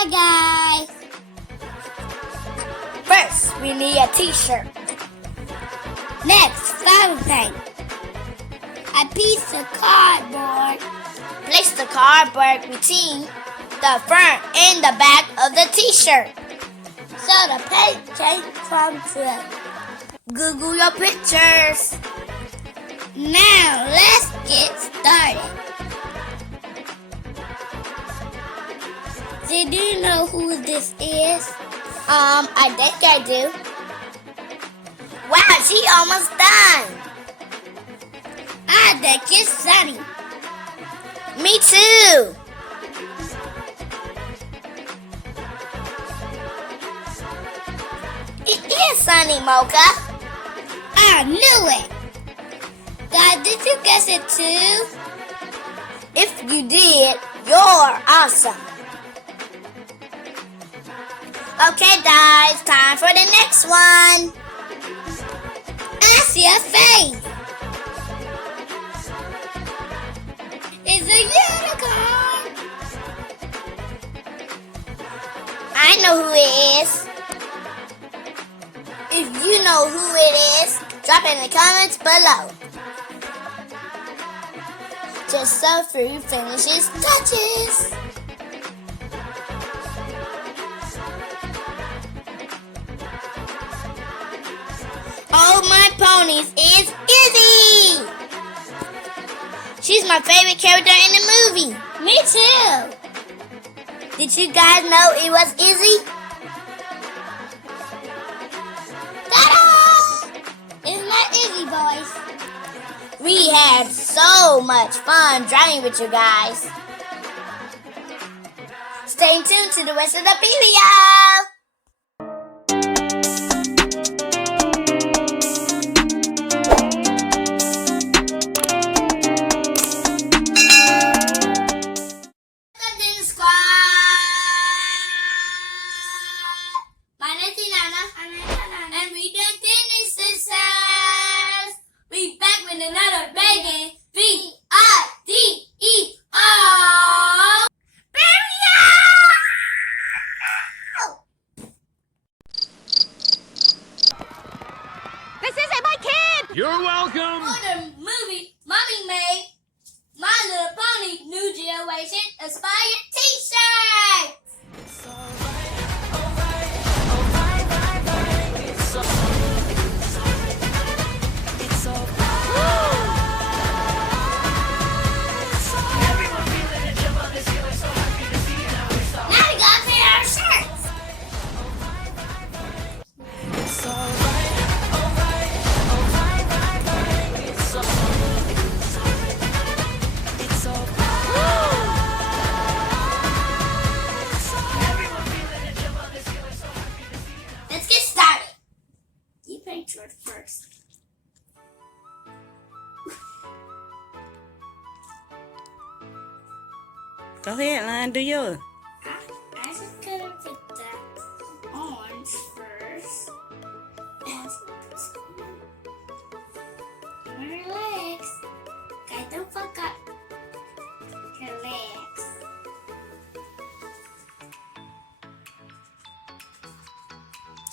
Bye guys. First, we need a t-shirt. Next, fountain paint. A piece of cardboard. Place the cardboard between the front and the back of the t-shirt, so the paint can't come through. Google your pictures. Now let's get started. Did you know who this is? I think I do. Wow, she almost done. I think it's Sunny. Me too. It is Sunny, Mocha. I knew it. Guys, did you guess it too? If you did, you're awesome. Okay, guys, time for the next one. I see a face. It's a unicorn. I know who it is. If you know who it is, drop it in the comments below. Just so Fruit finishes touches. All my ponies is Izzy. She's my favorite character in the movie. Me too. Did you guys know it was Izzy? Ta-da! It's my Izzy voice. We had so much fun driving with you guys. Stay tuned to the rest of the video. My name is Ziannah, and we the Disney Sisters. We back with another banging V-I-D-E-O. This isn't my kid! You're welcome! For the movie, Mommy made My Little Pony New Generation Inspired T-shirt. Let's get started. You paint yours first. Go ahead, Lion, do yours. I just gotta put the orange first. And her legs. Guys, don't fuck up her legs.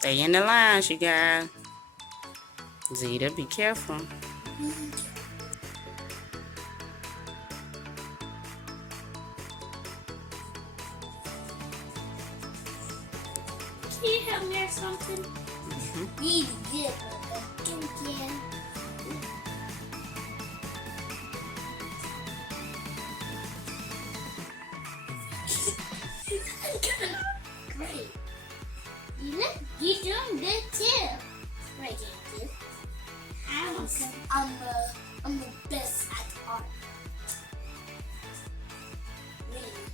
Stay in the lines, you guys. Zeta, be careful. Can you help me or something? Need to get a again. Great. You're doing good too. Great, thank you. I'm the best at art. Really.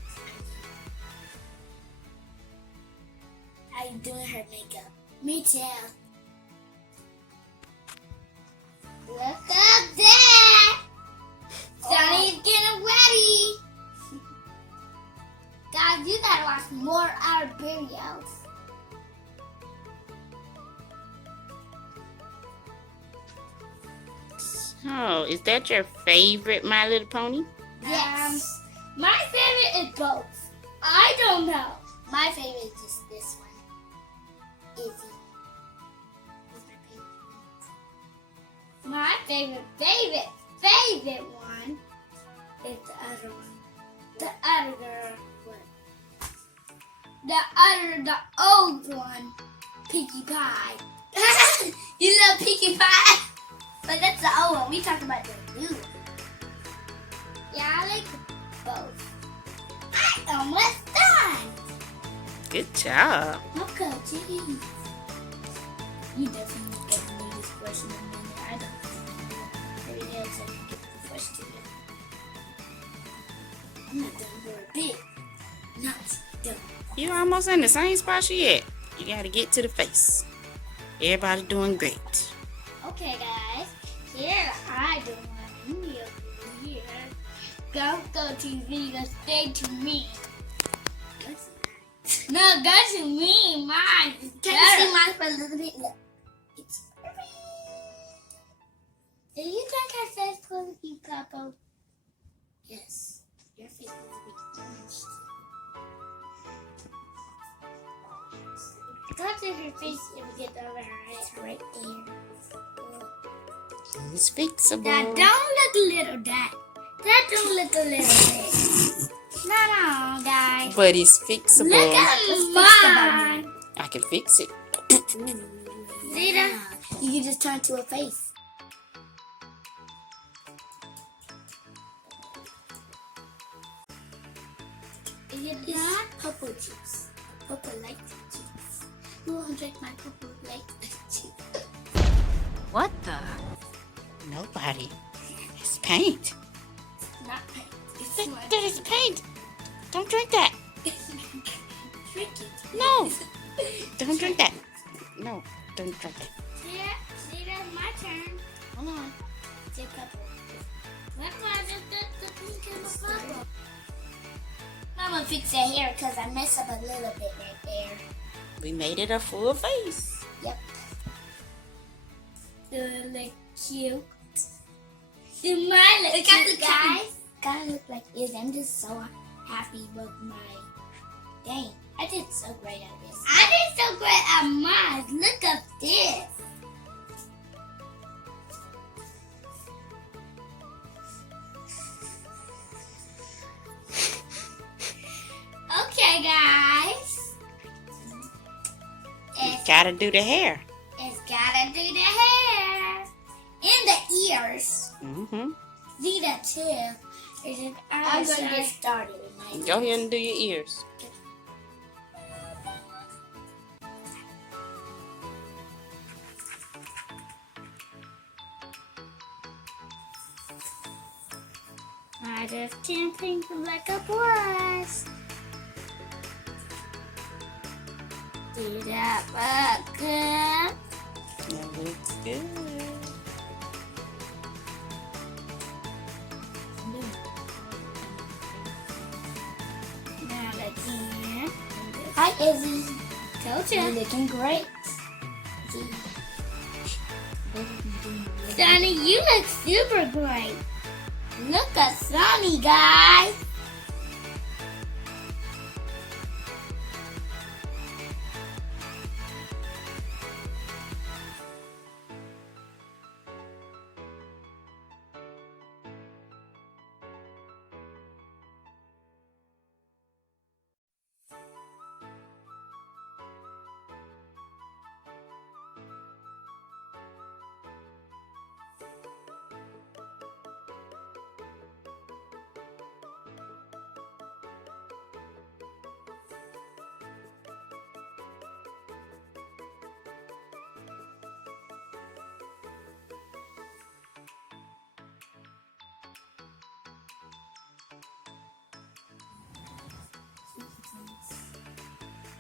How you doing her makeup? Me too. Look up there! Johnny's getting ready! Guys, you gotta watch more of our videos. Oh, is that your favorite My Little Pony? Yes. My favorite is both. I don't know. My favorite is just this one. Izzy. He's my favorite. My favorite one is the other one. The other one. The old one. Pinkie Pie. You love Pinkie Pie? But that's the old one. We talked about the new one. Yeah, I like both. I almost done. Good job. Okay, geez. You definitely get me this question in a minute. I don't know. Maybe else I can get the question. I'm not done for a bit. Not done. You almost in the same spot she at. You gotta get to the face. Everybody doing great. Okay, guys. Here I do one. Me over here. Don't go to video. Stay to me. No, go to me. Mine. Can you see mine for a little bit? Look. It's do you think her face will be purple? Yes. Your face will be orange. Go to her face and get over her eyes right there. It's fixable. That don't look little, That don't look a little bit. No, guys. But it's fixable. Look at mine. I can fix it. See that? You can just turn to a face. Yeah, purple juice. Purple light juice. You want to drink my purple light juice? What the? Nobody. It's paint. Not paint. It's That is paint. Don't drink that. Drink it. No. Don't drink that. No, don't drink that. See, that's my turn. Hold on. It's a purple. That's why I just did the pink and the purple. I'm gonna fix that hair because I messed up a little bit right there. We made it a full face. Yep. Do look cute. Do mine look cute, guys? Gotta look like Izzy. I'm just so happy with my dang. I did so great at this. I did so great at mine. Look at this. Okay, guys. Gotta do the hair. It's gotta do the hair. And the ears. Mm-hmm. See that too. I'm gonna get started with my Go ahead and do your ears. I just can't think like a brush. Do that look good? That looks good. Now again. Hi, Izzy. Told you. You're looking great. Sonny, you look super great. Look at Sonny, guys.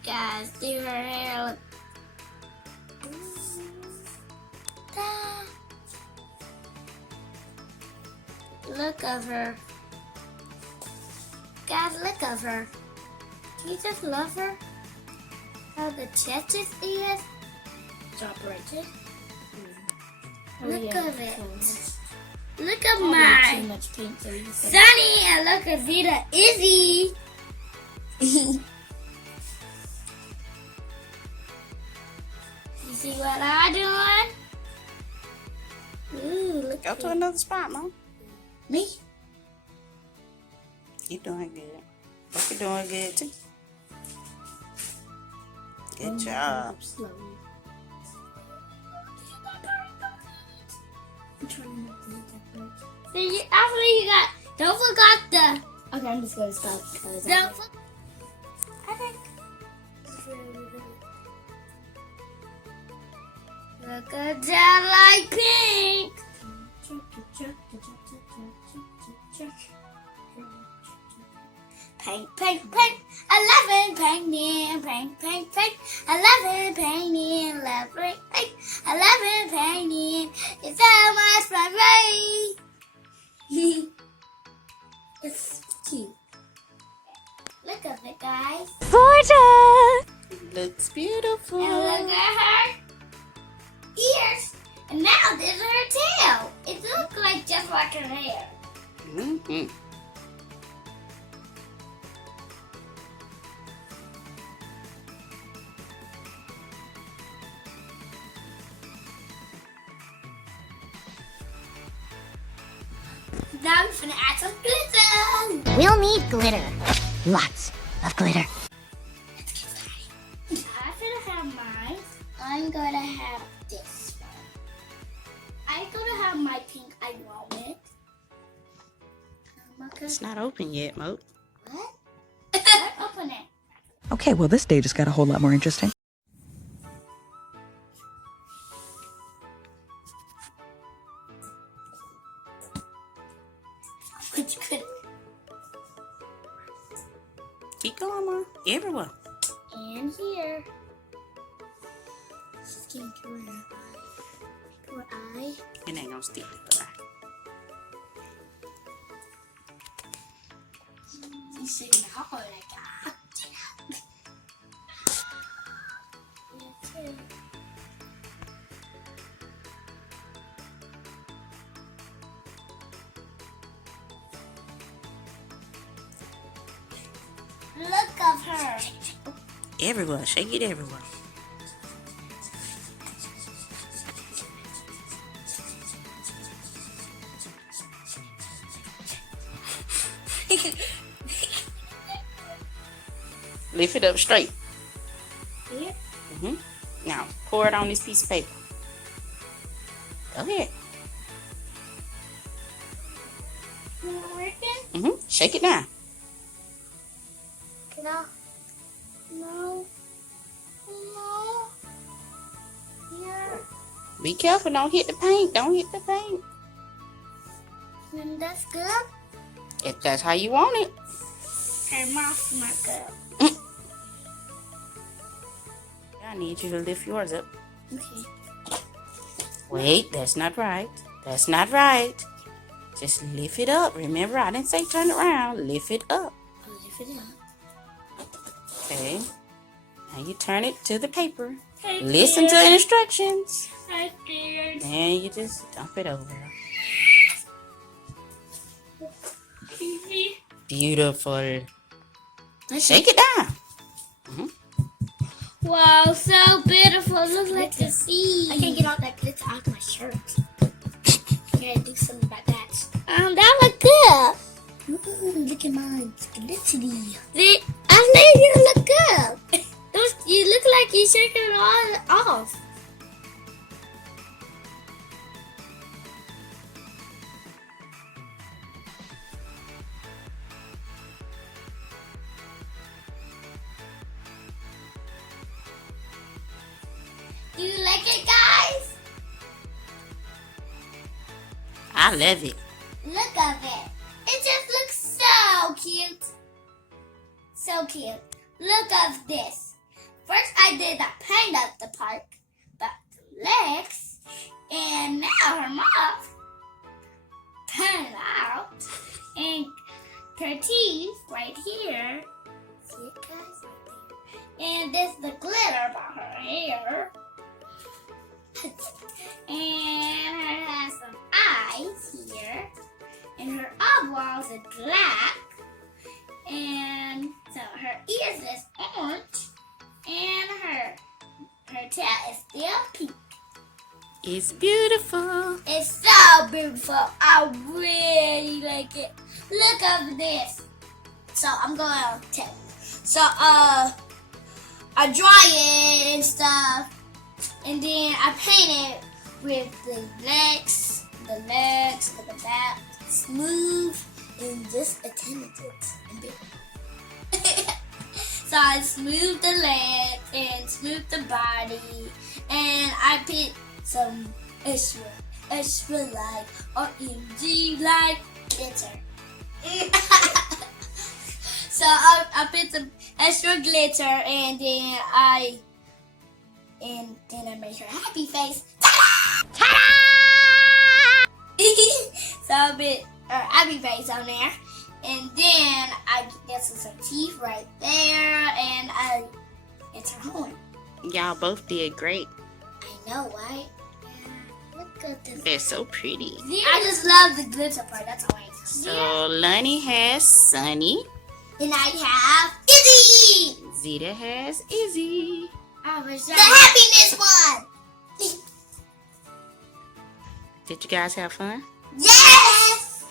Guys, do her hair. Look at her. Guys, look at her. Can you just love her? How the chest is? Drop right there. Look at it. Look at mine. Sunny, and look at Zita Izzy. Go to another spot, Mom. Me? You're doing good. Hope you're doing good too. Good job. Slowly. I'm trying not to hit that part. See, after you got, don't forget the. Okay, I'm just gonna stop because don't forget. I think. Look at that light pink. Paint, paint, paint. 11 painting, paint, paint, paint. 11 painting, 11 paint. 11 painting. It's so much fun, right? It's cute. Look at it, guys. Gorgeous! It looks beautiful. And look at her ears. And now this is her tail. It looks like just like her hair. Mm-hmm. Now we're gonna add some glitter. We'll need glitter. Lots of glitter. I'm gonna have mine. I'm gonna have this one. I'm gonna have my pink. I want it. It's not open yet, Mo. What? Let's open it. Okay, well, this day just got a whole lot more interesting. Which could. Keep going, Mom. Everywhere. And here. She's getting to her eye. Poor eye. It ain't gonna stick to the eye. She's sitting hard like that. Look at her. Everywhere. Shake it everywhere. Lift it up straight. Here? Mm-hmm. Now, pour it on this piece of paper. Go ahead. Not working? Mm-hmm. Shake it down. No. No. No. Here. Be careful. Don't hit the paint. Don't hit the paint. And that's good. If that's how you want it. Her mouth's not good. I need you to lift yours up. Okay. Wait, that's not right. That's not right. Just lift it up. Remember, I didn't say turn it around. Lift it up. I'll lift it up. Okay. Now you turn it to the paper. I Listen to did. the instructions. I did. And you just dump it over. Easy. Beautiful. Shake it down. Wow, so beautiful. Looks like the sea. I can't get all that glitter out of my shirt. Gotta do something about that. That look good. Ooh, look at mine. It's glittery. I think you look good. You look like you're shaking it all off. Do you like it, guys? I love it. Look at it. It just looks so cute. So cute. Look at this. First I did the paint of the park, but the legs, and now her mouth turned out, and her teeth right here. See it, guys? Right there. And this is the glitter about her hair. And her has some eyes here. And her eyeballs are black. And so her ears is orange. And her tail is still pink. It's beautiful. It's so so beautiful. I really like it. Look at this. So I'm gonna tell you. So I dry it and stuff, and then I paint it with the legs, the back, smooth, and just attended it. So I smooth the legs and smooth the body, and I put some extra like OMG like glitter. So I put some extra glitter, and then I made her happy face. Ta-da! So I put her happy face on there, and then I get some teeth right there, and it's her horn. Y'all both did great. I know, right? Yeah, look at this. They're so pretty. I just love the glitter part. That's all I do. So Lonnie has Sunny. And I have Izzy. Zeta has Izzy. The happiness one. Did you guys have fun? Yes.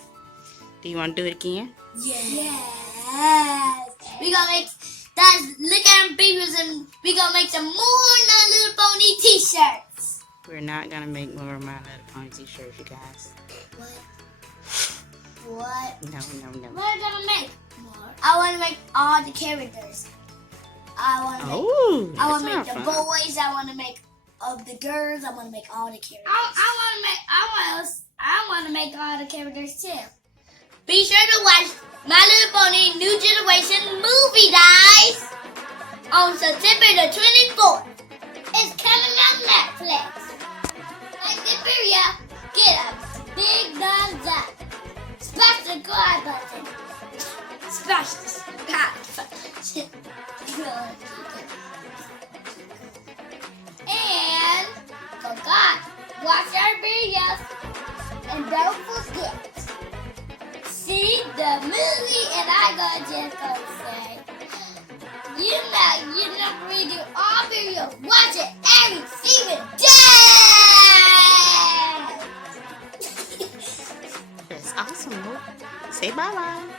Do you want to do it again? Yes. We gonna make that. Look at them babies, and we gonna make some more My Little Pony t-shirts. We're not gonna make more My Little Pony t-shirts, you guys. What? No. What are we gonna make? More. I want to make all the characters. I want to make the boys. I want to make the girls. I want to make all the characters. I want to make all the characters too. Be sure to watch My Little Pony New Generation movie, guys, on September the 24th. It's coming on Netflix. Like the video, get a big thumbs up. Smash the subscribe button. Smash the subscribe button. And forgot, watch our videos. And don't forget, see the movie, and I'm just gonna say, you never redo all videos. Watch it every single day. That's awesome. Say bye-bye.